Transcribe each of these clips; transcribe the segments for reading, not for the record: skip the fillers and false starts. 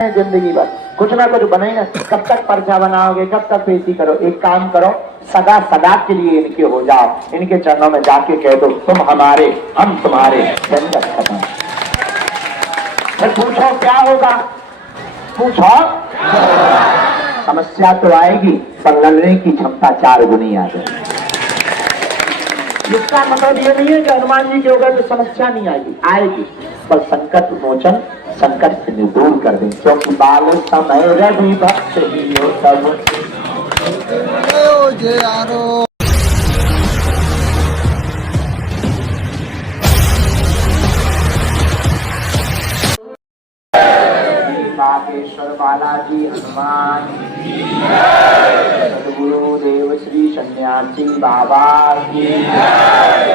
जिंदगी भर कुछ ना कुछ बने ना, कब तक पर्चा बनाओगे, कब तक पेशी करो। एक काम करो, सदा सदा के लिए इनके हो जाओ, इनके चरणों में जाके कह दो तुम हमारे हम तुम्हारे, झंझट खत्म। पूछो क्या होगा, पूछो समस्या तो आएगी पर लड़ने की क्षमता 4 गुनी आ जाएगी। इसका मतलब ये नहीं है कि हनुमान जी के होगा तो समस्या नहीं आएगी, आएगी पर संकट मोचन संकट से दूर कर दें, क्योंकि बाल समय रवि भक्त ही हो तब। बागेश्वर बालाजी हनुमान, सदगुरुदेव श्री सन्यासी बाबा की,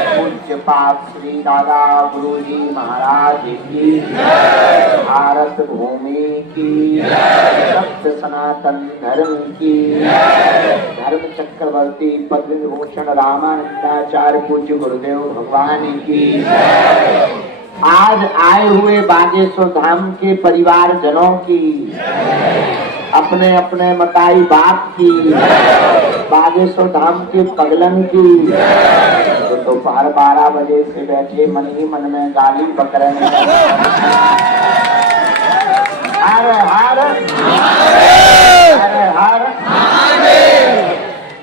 पूज्य पाप श्री दादा गुरु जी महाराज की, भारत भूमि की, सत्य सनातन धर्म की, धर्म चक्रवर्ती पद्म विभूषण रामानंदाचार्य पूज्य गुरुदेव भगवान की। आज आए हुए बागेश्वर धाम के परिवार जनों की, अपने अपने मताई बाप की, बागेश्वर धाम के पगलन की, तो दोपहर 12 बजे से बैठे मन ही मन में गाली बक रहे हैं। हर हर हर हर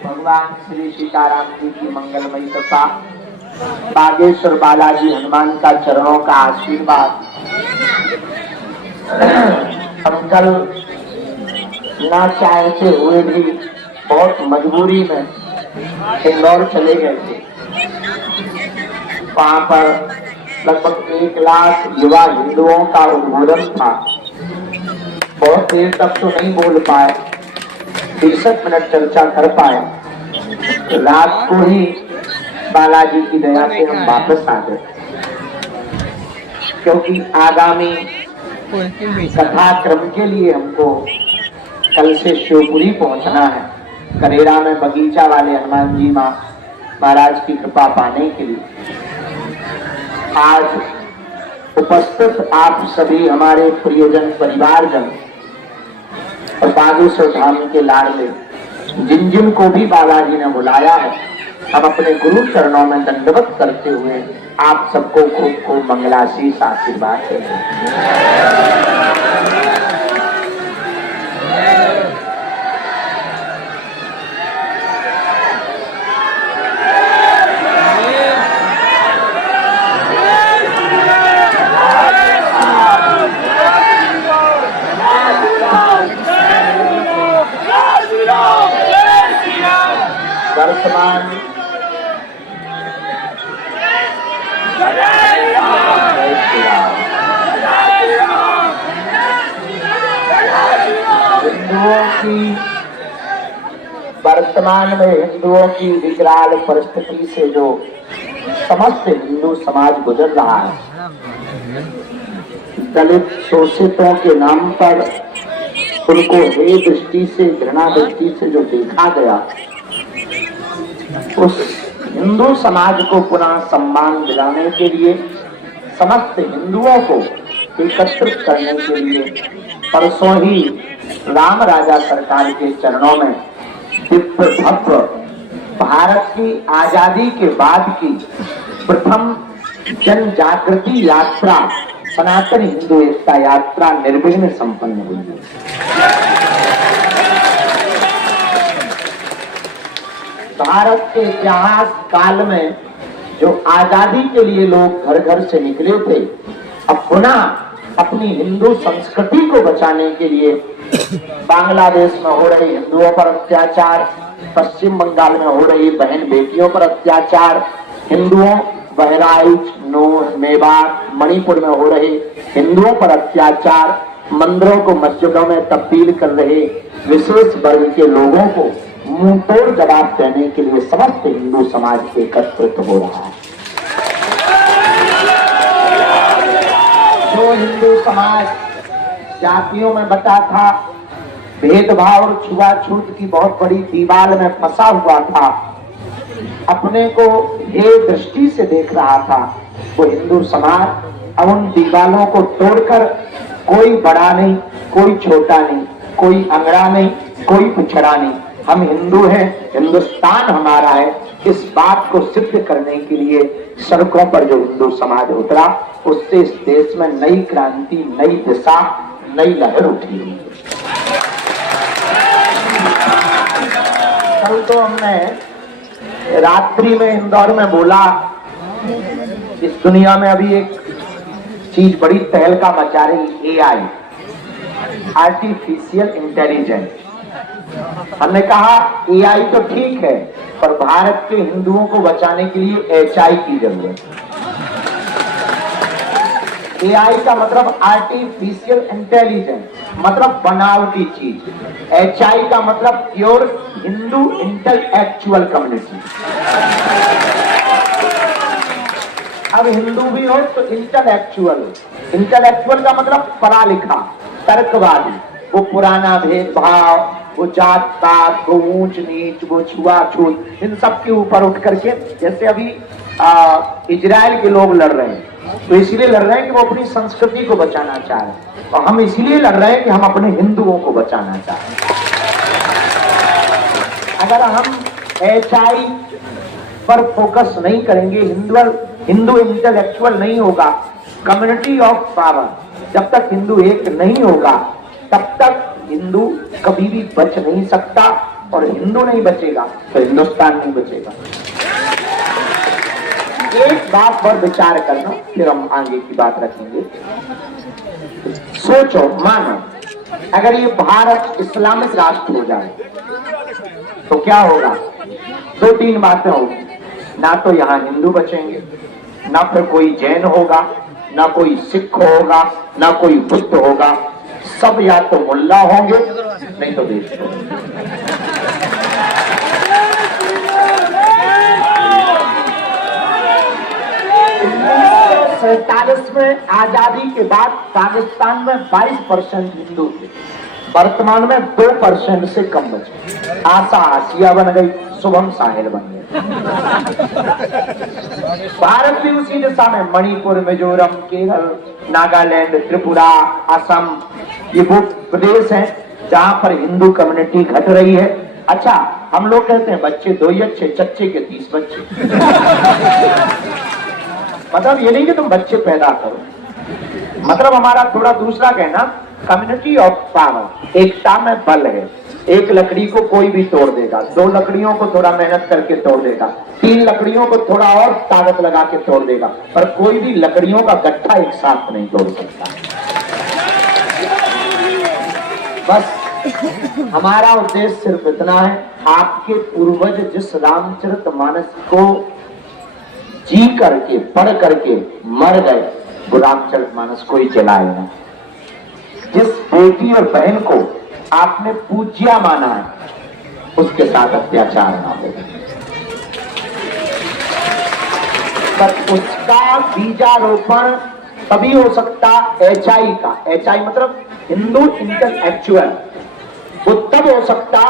भगवान श्री सीताराम जी की मंगलमयी कृपा, बागेश्वर बालाजी हनुमान का चरणों का आशीर्वाद। हम कल ना चाहते हुए भी बहुत मजबूरी में इंदौर चले गए थे। वहां पर लगभग 1 लाख युवा हिंदुओं का उद्बोधन था। बहुत देर तक तो नहीं बोल पाए, 60 मिनट चर्चा कर पाए। रात को ही बालाजी की दया से हम वापस आ गए, क्योंकि आगामी कथा क्रम के लिए हमको कल से शिवपुरी पहुंचना है, करेरा में बगीचा वाले हनुमान जी महाराज की कृपा पाने के लिए। आज उपस्थित आप सभी हमारे प्रियजन परिवारजन और बागेश्वर धाम के लाडले जिन जिन को भी बालाजी ने बुलाया है, हम अपने गुरु चरणों में दंडवत करते हुए आप सबको खूब खूब मंगलाशीष आशीर्वाद देते हैं। वर्तमान में हिंदुओं की विकराल परिस्थिति से जो समस्त हिंदू समाज गुजर रहा है, दलित शोषितों के नाम पर उनको हे दृष्टि से, घृणा दृष्टि से जो देखा गया, उस हिंदू समाज को पुनः सम्मान दिलाने के लिए, समस्त हिंदुओं को एकत्रित करने के लिए परसों ही राम राजा सरकार के चरणों में दिव्य भव्य भारत की आजादी के बाद की प्रथम जन जागृति यात्रा, सनातन हिंदू एकता यात्रा निर्विघ्न संपन्न हुई। भारत के इतिहास काल में जो आजादी के लिए लोग घर घर से निकले थे, अब पुनः अपनी हिंदू संस्कृति को बचाने के लिए बांग्लादेश में हो रहे हिंदुओं पर अत्याचार, पश्चिम बंगाल में हो रही बहन बेटियों पर अत्याचार, हिंदुओं बहराइच, नूह, मेवाड़, मणिपुर में हो रहे हिंदुओं पर अत्याचार, मंदिरों को मस्जिदों में तब्दील कर रहे विशेष वर्ग के लोगों को मुंह तोड़ जवाब देने के लिए समस्त हिंदू समाज एकत्रित हो रहा है। जो हिंदू समाज जातियों में बटा था, भेदभाव और छुआछूत की बहुत बड़ी दीवार में फंसा हुआ था, अपने को हे दृष्टि से देख रहा था, वो हिंदू समाज अब उन दीवारों को तोड़कर कोई बड़ा नहीं, कोई छोटा नहीं, कोई अंगड़ा नहीं, कोई पिछड़ा नहीं। हम हिंदू हैं, हिंदुस्तान हमारा है। इस बात को सिद्ध करने के लिए सड़कों पर जो हिंदू समाज उतरा, उससे इस देश में नई क्रांति, नई दिशा, नई लहर उठी हुई है। कल तो हमने रात्रि में इंदौर में बोला, इस दुनिया में अभी एक चीज बड़ी तहलका मचा रही, एआई, आर्टिफिशियल इंटेलिजेंस। हमने कहा एआई तो ठीक है, पर भारत के हिंदुओं को बचाने के लिए एचआई की जरूरत है। एआई का मतलब आर्टिफिशियल इंटेलिजेंस, मतलब बनावटी चीज। एचआई का मतलब प्योर हिंदू इंटेलेक्चुअल कम्युनिटी। अब हिंदू भी हो तो इंटेलेक्चुअल हो। इंटेलेक्चुअल का मतलब पढ़ा लिखा, तर्कवादी। वो पुराना भेदभाव, वो जात पात, वो ऊंच नीच, वो छुआछूत, इन सब के ऊपर उठ करके, जैसे अभी इजराइल के लोग लड़ रहे हैं, तो इसलिए लड़ रहे हैं कि वो अपनी संस्कृति को बचाना चाह रहे हैं, और हम इसलिए लड़ रहे हैं कि हम अपने हिंदुओं को बचाना चाह रहे हैं। अगर हम एचआई पर फोकस नहीं करेंगे, हिंदू इंटेलेक्चुअल नहीं होगा, कम्युनिटी ऑफ पावर, जब तक हिंदू एक नहीं होगा तब तक हिंदू कभी भी बच नहीं सकता, और हिंदू नहीं बचेगा तो हिंदुस्तान नहीं बचेगा। एक बात पर विचार करना, फिर हम आगे की बात रखेंगे। सोचो, मानो अगर ये भारत इस्लामिक राष्ट्र हो जाए तो क्या होगा? दो तीन बातें होगी। ना तो यहाँ हिंदू बचेंगे, ना फिर कोई जैन होगा, ना कोई सिख होगा, ना कोई बुद्ध होगा। सब या तो मुल्ला होंगे, नहीं तो देश होंगे। 1947 में आजादी के बाद पाकिस्तान में 22% हिंदू थे, वर्तमान में 2% से कम बचे। आशा आसिया बन गई, शुभम साहिल बन गए। भारत भी उसी दिशा में, मणिपुर, मिजोरम, केरल, नागालैंड, त्रिपुरा, असम, ये वो प्रदेश हैं जहां पर हिंदू कम्युनिटी घट रही है। अच्छा, हम लोग कहते हैं बच्चे 2 ही अच्छे, चच्चे के 30 बच्चे। मतलब ये नहीं कि तुम बच्चे पैदा करो, मतलब हमारा थोड़ा दूसरा कहना, कम्युनिटी ऑफ पावर, एकता में बल है। एक लकड़ी को कोई भी तोड़ देगा, 2 लकड़ियों को थोड़ा मेहनत करके तोड़ देगा, 3 लकड़ियों को थोड़ा और ताकत लगा के तोड़ देगा, पर कोई भी लकड़ियों का गट्ठा एक साथ नहीं तोड़ सकता। बस हमारा उद्देश्य सिर्फ इतना है, आपके पूर्वज जिस रामचरितमानस को जी करके, पढ़ करके मर गए, वो रामचरितमानस को ही जलाए ना। जिस बेटी और बहन को आपने पूज्या माना है, उसके साथ अत्याचार ना हो। पर उसका बीजारोपण तभी हो सकता एचआई का, एचआई मतलब हिंदू इंटेलेक्चुअल, वो तब हो सकता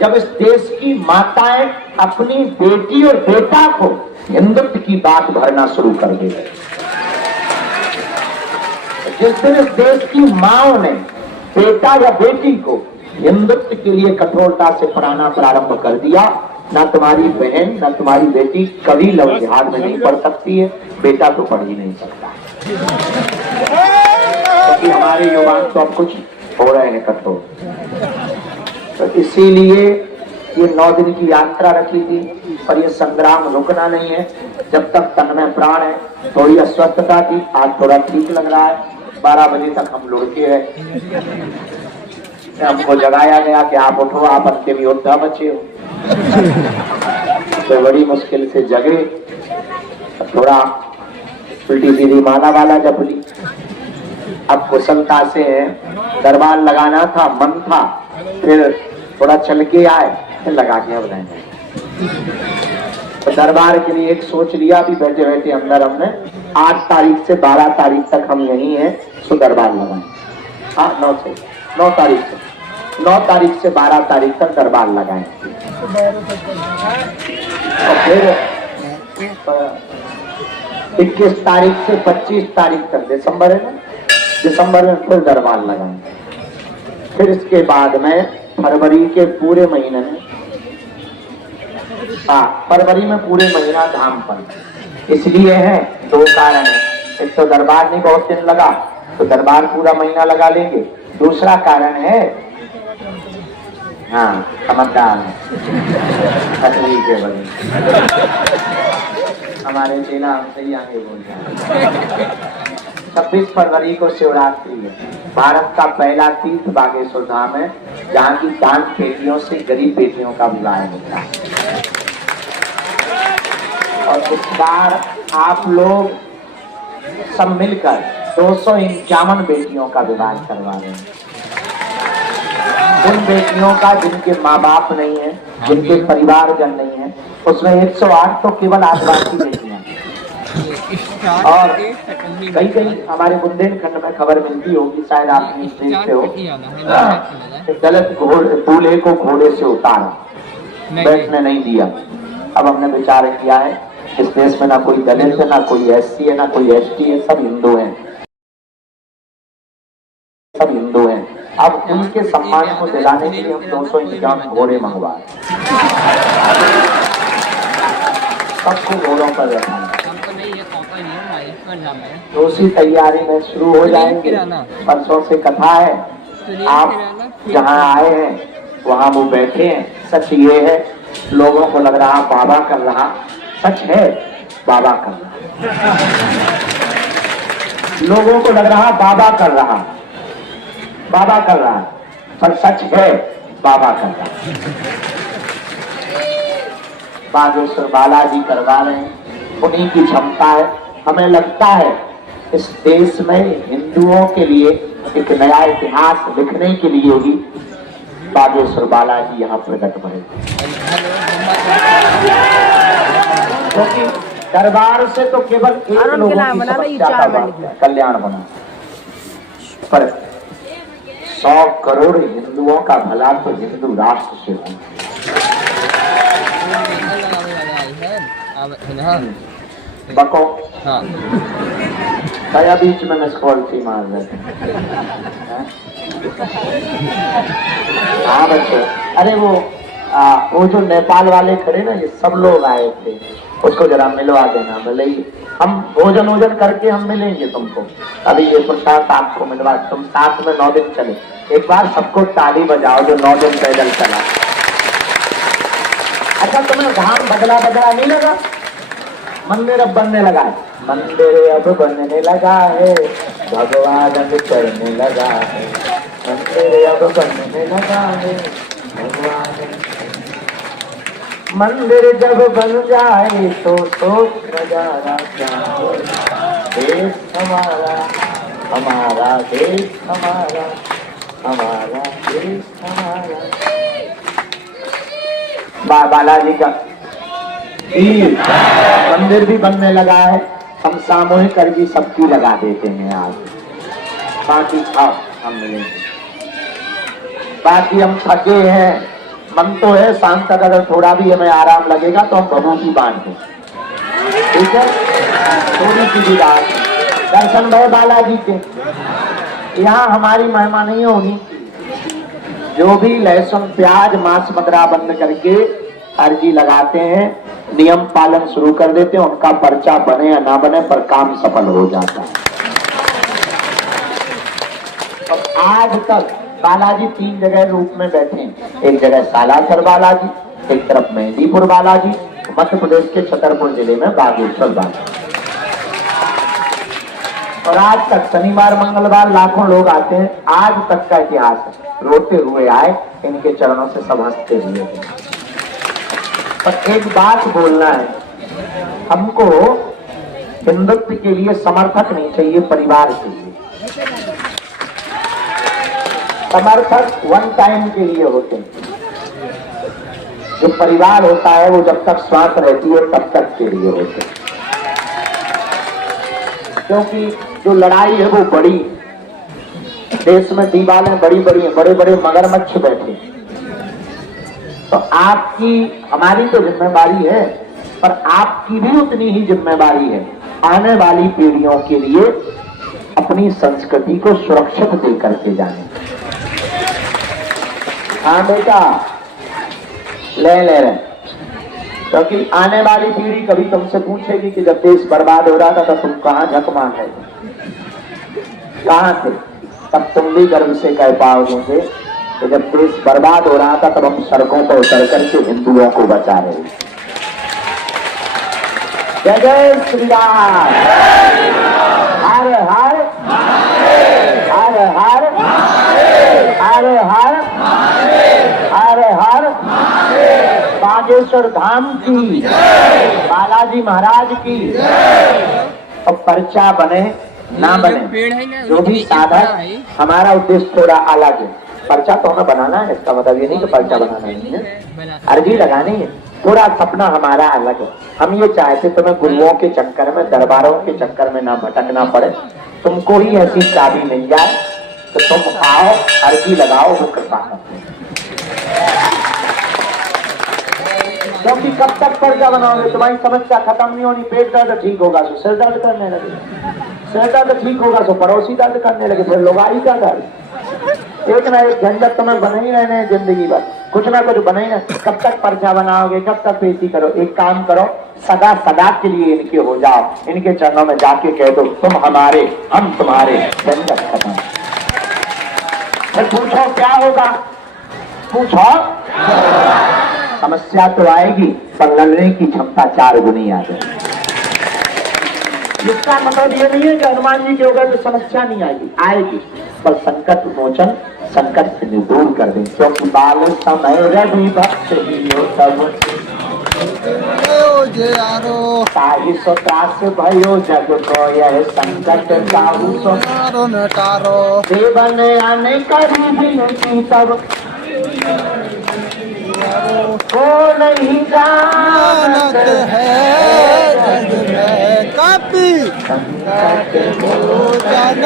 जब इस देश की माताएं अपनी बेटी और बेटा को हिंदुत्व की बात भरना शुरू कर दे। जिस दिन इस देश की माओ ने बेटा या बेटी को हिंदुत्व के लिए कठोरता से पढ़ाना प्रारंभ कर दिया, ना तुम्हारी बहन ना तुम्हारी बेटी कभी लव जिहाद में नहीं पढ़ सकती है, बेटा तो पढ़ ही नहीं सकता, क्योंकि हमारे युवा तो अब कुछ हो रहे हैं कठोर। तो इसीलिए ये 9 दिन की यात्रा रखी थी, पर ये संग्राम रुकना नहीं है जब तक तन में प्राण है। थोड़ी अस्वस्थता थी, आज थोड़ा ठीक लग रहा है। 12 बजे तक हम लुढ़के रहे, हमको जगाया गया कि आप उठो, आप अंतिम योद्धा बचे हो। तो बड़ी मुश्किल से जगे, थोड़ा उल्टी सीधी माला वाला जप ली। अब कुशलता से दरबार लगाना था, मन था, फिर थोड़ा चल के आए, फिर लगा के अब रहेंगे। तो दरबार के लिए एक सोच लिया, भी बैठे बैठे अंदर हमने 8 तारीख से 12 तारीख तक हम यहीं हैं, सो दरबार लगाए। हाँ, 9 तारीख से 12 तारीख तक दरबार लगाए। और फिर 21 तारीख से 25 तारीख तक, दिसंबर है ना, दिसंबर में फिर दरबार लगाए। फिर इसके बाद में फरवरी के पूरे महीने में, फरवरी में पूरे महीना धाम पर इसलिए है, दो कारण है। एक तो दरबार नहीं बहुत दिन लगा, तो दरबार पूरा महीना लगा लेंगे। दूसरा कारण है, समझदार तकलीफ के बगैर हमारे चेला हमसे ही आगे बोल रहे हैं। 26 फरवरी को शिवरात्रि है। भारत का पहला तीर्थ बागेश्वर धाम है, जहाँ की दान पेटियों से गरीब बेटियों का विवाह होता है। और इस बार आप लोग सब मिलकर 251 बेटियों का विवाह करवा रहे हैं। उन बेटियों का जिनके माँ बाप नहीं है, जिनके परिवारजन नहीं है, उसमें 108 तो केवल आदिवासी बेटियां। और कई कई हमारे बुंदेलखंड में खबर मिलती होगी, शायद आप देखते हो, गलत दूल्हे को घोड़े से उतारा, बैठने नहीं दिया। अब हमने विचार किया है, इस देश में ना कोई दलित है, ना कोई एससी है, ना कोई एसटी है, सब हिंदू हैं, सब हिंदू हैं। अब उनके सम्मान को दिलाने के लिए हम 251 घोड़े मंगवाए, सबको घोड़ों पर बैठाएंगे। तो उसी तैयारी में शुरू हो जाएंगे। परसों से कथा है, आप जहाँ आए हैं वहाँ वो बैठे हैं। सच ये है, लोगों को लग रहा बाबा कर रहा, सच है बाबा कर रहा। लोगों को लग रहा बाबा कर रहा, बाबा कर रहा, पर सच है बाबा कर रहा। बागेश्वर बालाजी करवा रहे हैं, उन्हीं की क्षमता है। हमें लगता है इस देश में हिंदुओं के लिए एक नया इतिहास लिखने के लिए ही बागेश्वर बालाजी यहाँ प्रकट भरे, क्योंकि दरबार से तो केवल एक लोगों की समस्या का बात है, कल्याण बना, पर 100 करोड़ हिंदुओं का भला तो हिंदू राष्ट्र से हो। बको दया बीच में मैं स्कॉलती मार रहे थे। हाँ बच्चे, अरे वो जो नेपाल वाले खड़े ना, ये सब लोग आए थे, उसको जरा मिलवा देना। भले ही हम भोजन करके हम मिलेंगे तुमको, अभी ये प्रसाद आपको मिलवा, तुम साथ में 9 दिन चले। एक बार सबको ताली बजाओ जो 9 दिन पैदल चला। अच्छा, तुम्हें धाम बदला नहीं लगा? मंदिर अब बनने लगा है, मंदिर अब बनने लगा है, भगवान अब चढ़ने लगा है, मंदिर अब बनने लगा है, भगवान। मंदिर जब बन जाए तो सोच नजारा क्या हो, देश हमारा, हमारा देश हमारा, हमारा देश हमारा। बालाजी का मंदिर भी बनने लगा है। हम सामूहिक अर्जी सबकी लगा देते हैं आज। बाकी हम मिलेंगे, बाकी हम थके हैं, मन तो है शाम तक अगर थोड़ा भी हमें आराम लगेगा तो हम भभूति बांध दें, ठीक है? थोड़ी सी भी रात दर्शन भय बालाजी के। यहाँ हमारी महिमा नहीं होनी, जो भी लहसुन प्याज मांस मदिरा बंद करके अर्जी लगाते हैं, नियम पालन शुरू कर देते हैं, उनका पर्चा बने या ना बने पर काम सफल हो जाता है। और आज तक बालाजी 3 जगह रूप में बैठे हैं। एक जगह सालासर बालाजी, एक तरफ मेहंदीपुर बालाजी, मध्य प्रदेश के छतरपुर जिले में बागेश्वर बालाजी। और आज तक शनिवार मंगलवार लाखों लोग आते हैं। आज तक का इतिहास है, रोते हुए आए, इनके चरणों से सब हंसते हुए गए। पर एक बात बोलना है, हमको हिंदुत्व के लिए समर्थक नहीं चाहिए, परिवार चाहिए। समर्थक 1 टाइम के लिए होते हैं, जो परिवार होता है वो जब तक श्वास रहती है तब तक के लिए होते हैं। क्योंकि जो लड़ाई है वो बड़ी, देश में दीवारें बड़ी बड़ी हैं, बड़े बड़े मगरमच्छ बैठे। तो आपकी हमारी तो जिम्मेदारी है, पर आपकी भी उतनी ही जिम्मेदारी है आने वाली पीढ़ियों के लिए अपनी संस्कृति को सुरक्षित दे करके जाने। हाँ बेटा, ले रहे, क्योंकि आने वाली पीढ़ी कभी तुमसे पूछेगी कि जब देश बर्बाद हो रहा था तब तुम कहाँ झक मार रहे थे, कहाँ थे, तब तुम भी गर्व से कह पाओगे कि जब देश बर्बाद हो रहा था तब हम सड़कों पर उतर करके हिंदुओं को बचा रहे थे। जय जय श्री राम, हर हर हर हर हर हर हर हर बागेश्वर धाम की, बालाजी महाराज की। और पर्चा बने ना बने, जो भी साधन, हमारा उद्देश्य थोड़ा अलग है। पर्चा तो हमें बनाना है, इसका मतलब ये नहीं कि पर्चा बनाना नहीं है, अर्जी लगानी है। थोड़ा सपना हमारा अलग है। हम ये चाहते तुम्हें गुरुओं के चक्कर में, दरबारों के चक्कर में ना भटकना पड़े, तुमको ही ऐसी चाबी मिल जाए तो तुम आओ, अर्जी लगाओ, वो कृपा करते। क्योंकि कब तक पर्चा बनाओगे, तुम्हारी समस्या खत्म नहीं होनी। पेट दर्द ठीक होगा तो सिर दर्द करने लगे, सिर दर्द ठीक होगा तो पड़ोसी दर्द करने लगे, फिर लोगाई का दर्द। एक ना एक झंझट तुम्हें बना ही रहने जिंदगी भर, कुछ ना कुछ बना ही ना। कब तक पर्चा बनाओगे, कब तक पेशी करो। एक काम करो, सदा सदा के लिए इनके हो जाओ, इनके चरणों में जाके कह दो तुम हमारे, हम तुम्हारे, झंझट खत्म। पूछो क्या होगा, पूछो। समस्या तो आएगी, पर लड़ने की क्षमता 4 गुनी आ जाएगी। इसका मतलब ये नहीं है कि हनुमान जी के होगा तो समस्या नहीं आएगी, आएगी, पर संकट मोचन, संकट से दूर कर दें। क्योंकि बाल समय रवि भक्त ही हो तब ताहि सो त्रास भयो जग को, यह संकट ताहु सो देवन आने कभी भी तब को नहीं जानत है जग में कभी संकट मोचन।